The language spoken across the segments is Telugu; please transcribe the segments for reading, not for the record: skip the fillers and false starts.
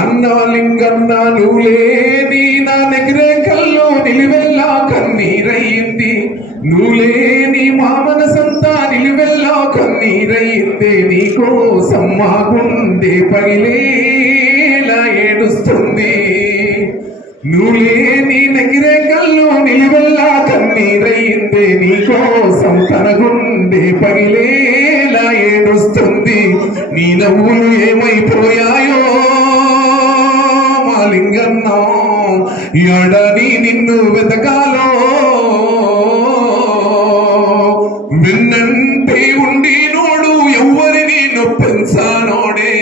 అన్నా లింగన్న నువ్వులేని నా నెగిరే కల్లో నిలువెల్లా కన్నీరయ్యింది. నువ్వులేని మా మనసంతా నిలువెల్లా కన్నీరయ్యిందే. నీకోసం మా గుండె పగిలేలా ఏడుస్తుంది. నువ్వులేని నెగిరే కల్లో నిలువెల్లా కన్నీరయ్యిందే. నీకోసం తన గుండె పగిలేలా ఏడుస్తుంది. నీ నవ్వులు ఏమైపోయాయో మా లింగన్న, ఎడని నిన్ను వెతకాలో. విన్నంటే ఉండి నోడు ఎవ్వరిని నొప్పించానోడే.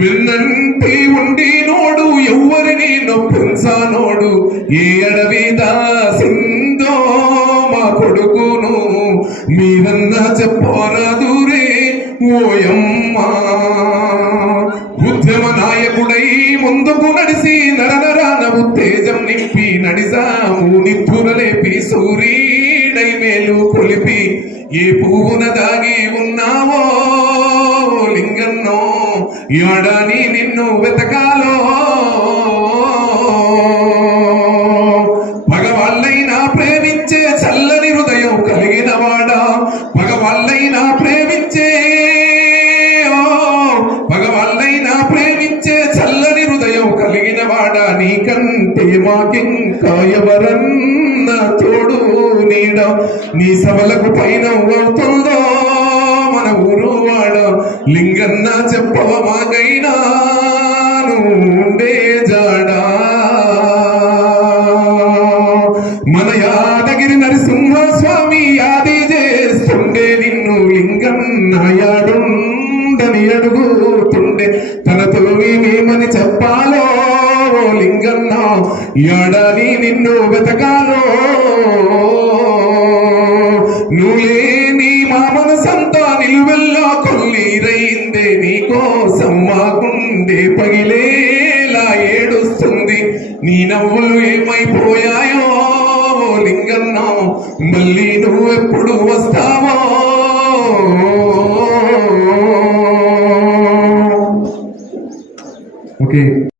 విన్నంటే ఉండి నోడు ఎవ్వరిని నొప్పించానోడు. ఏ అడవి దాసిందో మా కొడుకును మీరన్నా చెప్పరాదురే ఓయమ్మా. ఉద్యమ నాయకుడై ముందుకు నడిసి నరనరాన ఉత్తేజం నింపి నడిసాము నిప్పురలేపి సూర్యుడై మేలు కొలిపి ఏ పువ్వున దాగి ఉన్నావో లింగన్నో, యాడని నిన్ను వెతకాలో. పగవాళ్ళైనా ప్రేమించే చల్లని హృదయం కలిగిన వాడా, పగవాళ్ళైనా ప్రేమించే పగవాళ్ళైనా ప్రేమించే చల్లని హృదయం కలిగిన వాడా. నీకంటే మాకింకా ఎవరన్నా తోడు నీడ. నీ సభలకు పైన అవుతుందో మన ఊరు వాడ. లింగన్న చెప్పవ మాకైనా ఉండే జాడా. మన యాదగిరి నరసింహస్వామి యాది చేస్తుండే నిన్ను లింగన్న యాడుండని అడుగుతుండే. తనతో మేమేమని చెప్పాలో లింగన్న, యాడని నిన్ను వెతకాలో. నువ్వులేని మా మనసంతా నిలువెల్లా కొల్లీరైందే. నీకోసం మా గుండె పగిలేలా ఏడుస్తుంది. నీ నవ్వులు ఏమైపోయాయో లింగన్న, మళ్ళీ నువ్వెప్పుడు